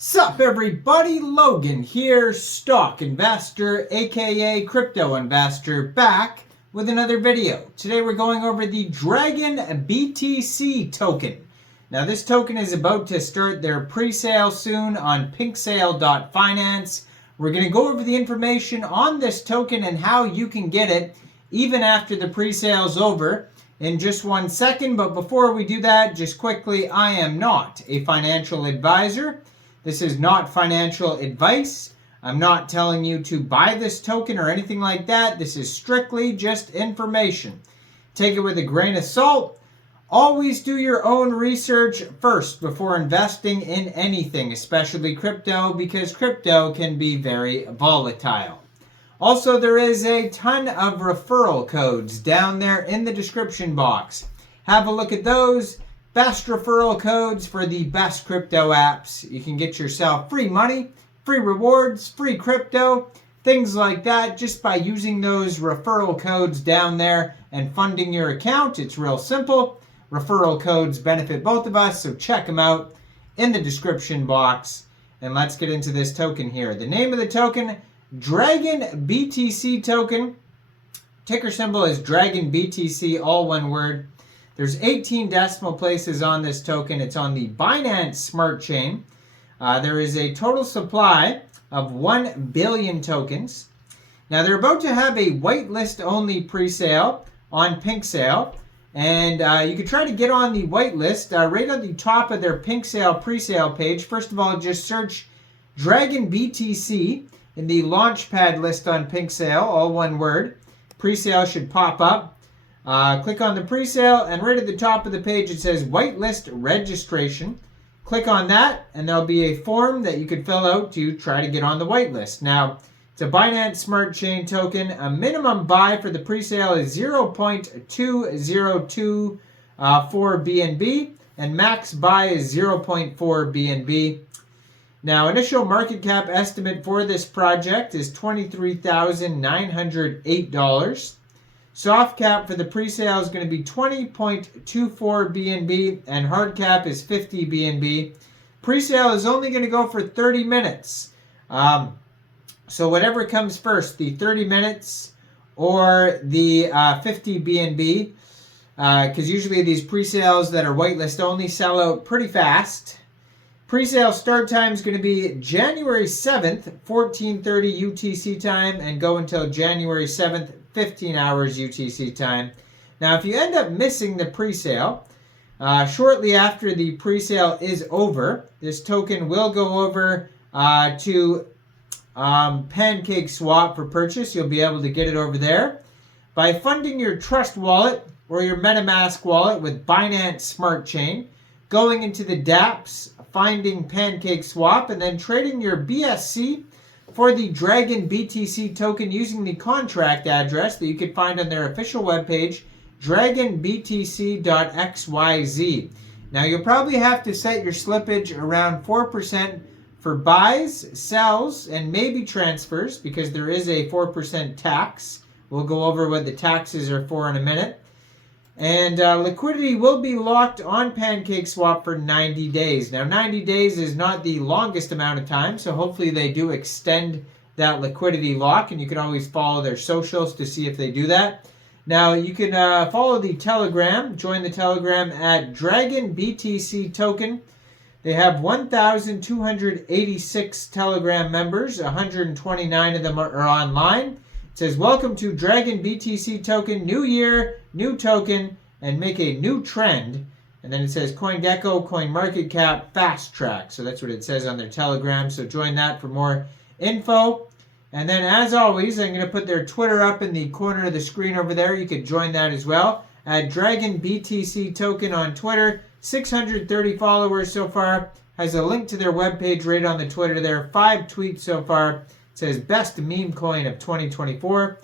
Sup everybody, Logan here, stock investor aka crypto investor, back with another video. Today we're going over the DragonBTC token. Now this token is about to start their pre-sale soon on pinksale.finance. We're going to go over the information on this token and how you can get it even after the pre-sale is over in just 1 second. But before we do that, just quickly, I am not a financial advisor. This is not financial advice. I'm not telling you to buy this token or anything like that. This is strictly just information. Take it with a grain of salt. Always do your own research first before investing in anything, especially crypto, because crypto can be very volatile. Also, there is a ton of referral codes down there in the description box. Have a look at those. Best referral codes for the best crypto apps. You can get yourself free money, free rewards, free crypto, things like that just by using those referral codes down there and funding your account. It's real simple. Referral codes benefit both of us, so check them out in the description box. And let's get into this token here. The name of the token, DragonBTC token. Ticker symbol is DragonBTC, all one word. There's 18 decimal places on this token. It's on the Binance Smart Chain. There is a total supply of 1 billion tokens. Now they're about to have a whitelist only pre-sale on PinkSale. And you can try to get on the whitelist right at the top of their PinkSale pre-sale page. First of all, just search DragonBTC in the Launchpad list on PinkSale, all one word. Pre-sale should pop up. Click on the pre-sale, and right at the top of the page it says whitelist registration. Click on that, and there'll be a form that you could fill out to try to get on the whitelist. Now, it's a Binance Smart Chain token. A minimum buy for the pre-sale is 0.2024 BNB, and max buy is 0.4 BNB. Now, initial market cap estimate for this project is $23,908. Soft cap for the pre-sale is going to be 20.24 BNB, and hard cap is 50 BNB. Pre-sale is only going to go for 30 minutes. So whatever comes first, the 30 minutes or the 50 BNB, because usually these pre-sales that are whitelist only sell out pretty fast. Pre-sale start time is going to be January 7th, 14:30 UTC time, and go until January 7th, 15 hours UTC time. Now, if you end up missing the pre-sale, shortly after the pre-sale is over, this token will go over to PanCAKESWAP for purchase. You'll be able to get it over there by funding your Trust wallet or your MetaMask wallet with Binance Smart Chain, going into the dApps, finding PanCAKESWAP, and then trading your BSC for the DragonBTC token using the contract address that you can find on their official webpage, dragonbtc.xyz. Now, you'll probably have to set your slippage around 4% for buys, sells, and maybe transfers, because there is a 4% tax. We'll go over what the taxes are for in a minute. And liquidity will be locked on PanCAKESWAP for 90 days. Now, 90 days is not the longest amount of time, so hopefully they do extend that liquidity lock, and you can always follow their socials to see if they do that. Now, you can follow the Telegram, join the Telegram at DragonBTC token. They have 1,286 Telegram members, 129 of them are online. It says, welcome to DragonBTC token, new year, new token, and make a new trend. And then it says CoinGecko, CoinMarketCap, Fast Track. So that's what it says on their Telegram. So join that for more info. And then as always, I'm going to put their Twitter up in the corner of the screen over there. You could join that as well at DragonBTC token on Twitter. 630 followers so far. Has a link to their webpage right on the Twitter there. 5 tweets so far. Says best meme coin of 2024.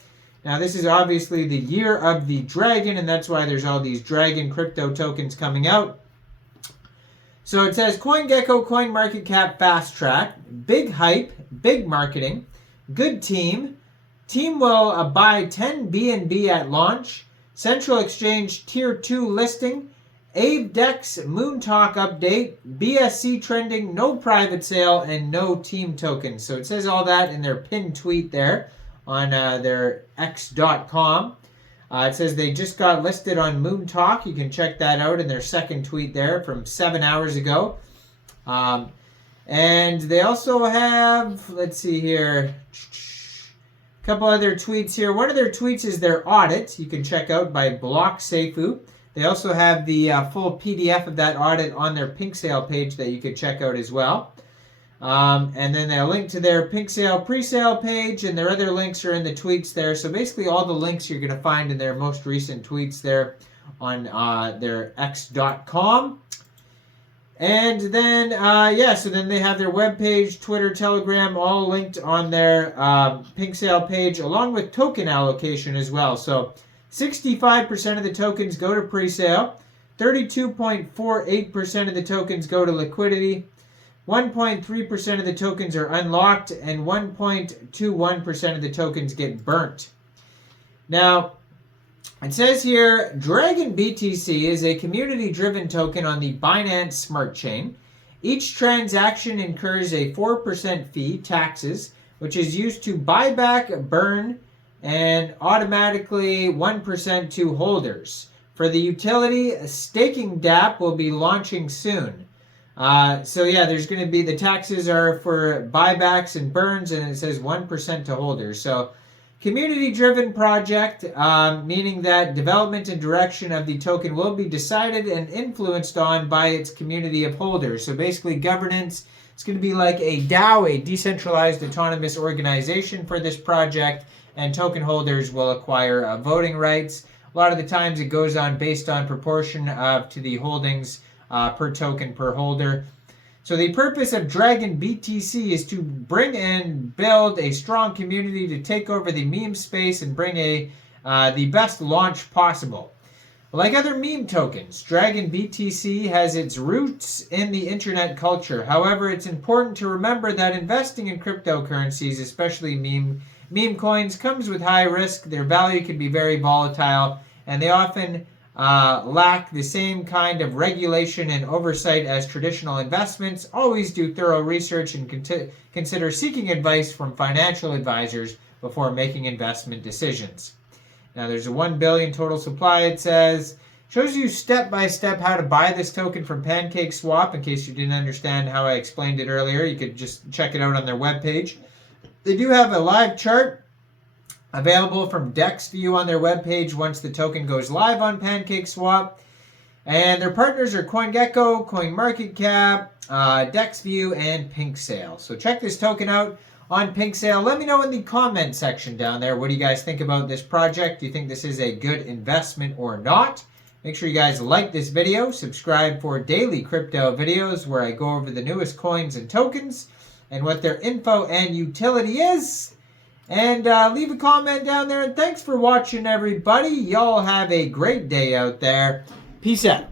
Now this is obviously the year of the dragon, and that's why there's all these dragon crypto tokens coming out. So it says CoinGecko, CoinMarketCap, Fast Track, big hype, big marketing, good team. Team will buy 10 BNB at launch. Central Exchange Tier 2 listing. AveDex Moon Talk update, BSC trending, no private sale, and no team tokens. So it says all that in their pinned tweet there on their x.com. It says they just got listed on Moon Talk. You can check that out in their second tweet there from 7 hours ago. And they also have, let's see here, a couple other tweets here. One of their tweets is their audit. You can check out by Block Seifu. They also have the full PDF of that audit on their Pink Sale page that you could check out as well. And then they'll link to their Pink Sale pre-sale page, and their other links are in the tweets there. So basically all the links you're going to find in their most recent tweets there on their x.com. And then, so then they have their webpage, Twitter, Telegram, all linked on their Pink Sale page, along with token allocation as well. So 65% of the tokens go to pre-sale, 32.48% of the tokens go to liquidity, 1.3% of the tokens are unlocked, and 1.21% of the tokens get burnt. Now, it says here, DragonBTC is a community-driven token on the Binance Smart Chain. Each transaction incurs a 4% fee, taxes, which is used to buy back, burn, and automatically 1% to holders. For the utility, a staking DApp will be launching soon. There's going to be, the taxes are for buybacks and burns, and it says 1% to holders. So community-driven project, meaning that development and direction of the token will be decided and influenced on by its community of holders. So basically governance, it's going to be like a DAO, a decentralized autonomous organization for this project, and token holders will acquire voting rights. A lot of the times it goes on based on proportion to the holdings per token per holder. So the purpose of DragonBTC is to bring and build a strong community to take over the meme space and bring the best launch possible. Like other meme tokens, DragonBTC has its roots in the internet culture. However, it's important to remember that investing in cryptocurrencies, especially meme coins, comes with high risk. Their value can be very volatile, and they often lack the same kind of regulation and oversight as traditional investments. Always do thorough research and consider seeking advice from financial advisors before making investment decisions. Now there's a 1 billion total supply, it says. Shows you step by step how to buy this token from PancakeSwap. In case you didn't understand how I explained it earlier, you could just check it out on their webpage. They do have a live chart available from DEX view on their webpage once the token goes live on PancakeSwap. And their partners are CoinGecko, CoinMarketCap, DEX View, and Pink Sale. So check this token out on Pink Sale. Let me know in the comment section down there, what do you guys think about this project? Do you think this is a good investment or not? Make sure you guys like this video, subscribe for daily crypto videos where I go over the newest coins and tokens and what their info and utility is. And leave a comment down there. And thanks for watching, everybody. Y'all have a great day out there. Peace out.